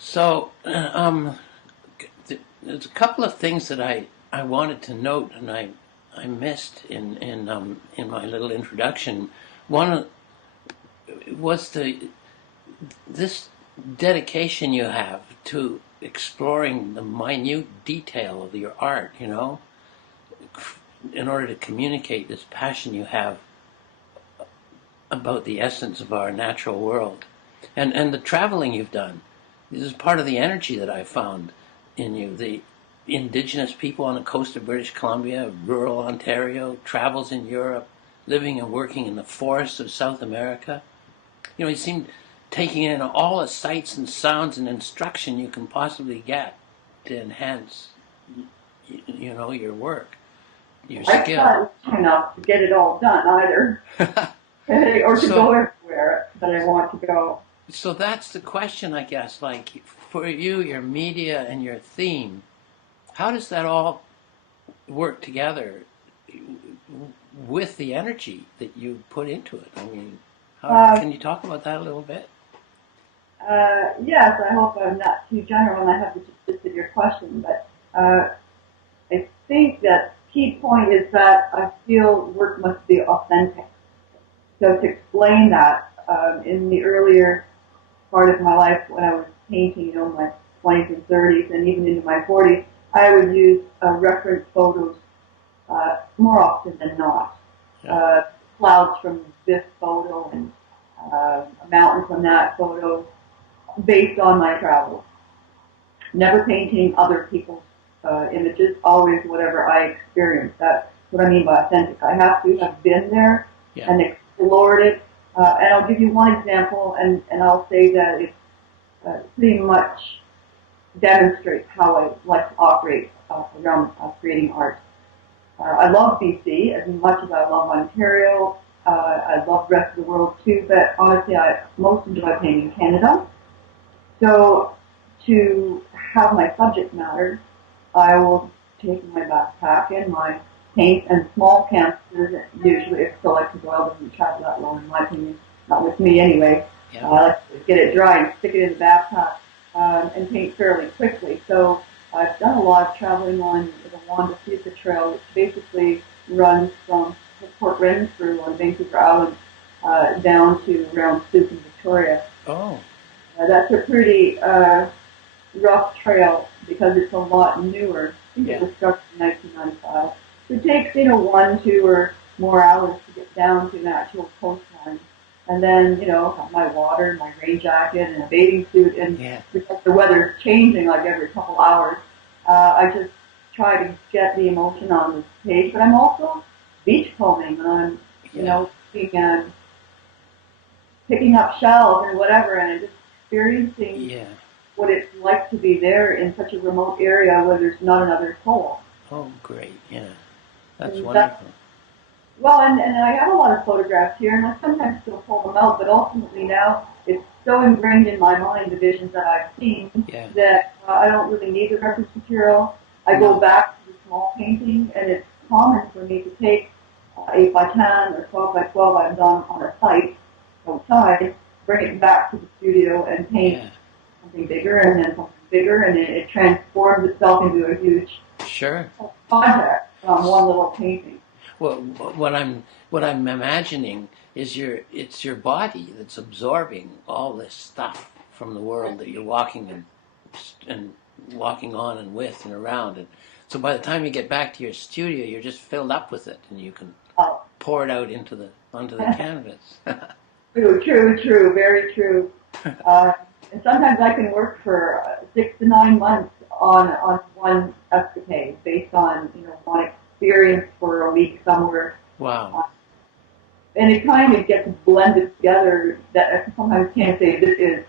So, there's a couple of things that I wanted to note, and I missed in my little introduction. One was this dedication you have to exploring the minute detail of your art. In order to communicate this passion you have about the essence of our natural world, and the traveling you've done. This is part of the energy that I found in you. The indigenous people on the coast of British Columbia, rural Ontario, travels in Europe, living and working in the forests of South America. You seem taking in all the sights and sounds and instruction you can possibly get to enhance, your work, your I skill. thought enough to get it all done either, or to go everywhere that I want to go. So that's the question, I guess. Like, for you, your media and your theme, how does that all work together with the energy that you put into it? I mean, can you talk about that a little bit? Yes, I hope I'm not too general and I have the gist of your question, but I think that key point is that I feel work must be authentic. So to explain that, in the earlier part of my life when I was painting, my 20s and 30s and even into my 40s, I would use reference photos more often than not. Clouds from this photo and a mountain from that photo based on my travels. Never painting other people's images, always whatever I experienced. That's what I mean by authentic. I have to have been there and explored it. And I'll give you one example, and I'll say that it pretty much demonstrates how I like to operate around creating art. I love BC as much as I love Ontario. I love the rest of the world too, but honestly, I most enjoy painting Canada. So to have my subject matter, I will take my backpack and my paint and small canvases. Usually, if selected oil doesn't travel that long, in my opinion, not with me anyway. I like to get it dry and stick it in the backpack and paint fairly quickly. So I've done a lot of traveling on the Wanda Fuca Trail, which basically runs from Port Renfrew on Vancouver Island down to around Stoop in Victoria. Oh. That's a pretty rough trail because it's a lot newer. I think it was started in 1995. So it takes, 1, 2, or more hours to get down to an actual coastline. And then, have my water, my rain jacket, and a bathing suit. And because the weather's changing like every couple hours, I just try to get the emotion on the page. But I'm also beachcombing, and I'm, picking up shells and whatever, and just experiencing what it's like to be there in such a remote area where there's not another soul. Oh, great! Yeah, that's wonderful. Well, and I have a lot of photographs here, and I sometimes still pull them out, but ultimately now it's so ingrained in my mind, the visions that I've seen, that I don't really need the reference material. I go back to the small painting, and it's common for me to take 8 by 10 or 12 by 12 I've done on a site outside, bring it back to the studio and paint something bigger and then something bigger, and it transforms itself into a huge project from one little painting. Well, what I'm imagining is it's your body that's absorbing all this stuff from the world that you're walking and walking on and with and around, and so by the time you get back to your studio, you're just filled up with it, and you can pour it out onto the canvas. True, very true. And sometimes I can work for 6 to 9 months on one escapade based on one experience for a week somewhere. Wow. And it kind of gets blended together that I sometimes can't say this is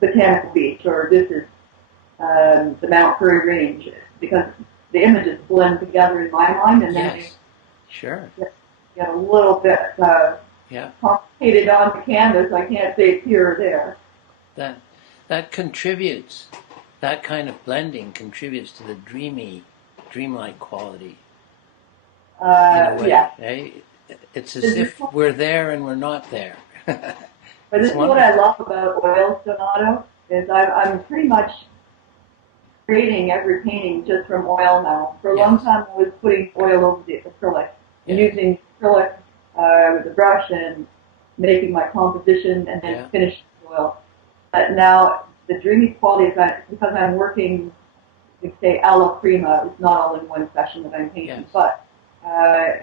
Botanical Beach or this is the Mount Currie Range, because the images blend together in my mind, and then they get a little bit complicated on the canvas. I can't say it's here or there. That contributes, that kind of blending contributes to the dreamlike quality. In a way, right? It's as if we're there and we're not there. But this is what I love about oils, Donato. is I'm pretty much creating every painting just from oil now. For a long time, I was putting oil over the acrylic and using acrylic with a brush and making my composition and then finishing the oil. But now the dreamy quality is that because I'm working, we say a la prima, it's not all in one session that I'm painting, but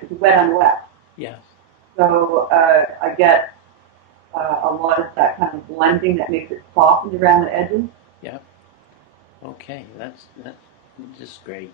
it's wet on wet. Yes. So I get a lot of that kind of blending that makes it softened around the edges. Yeah. Okay, that's just great.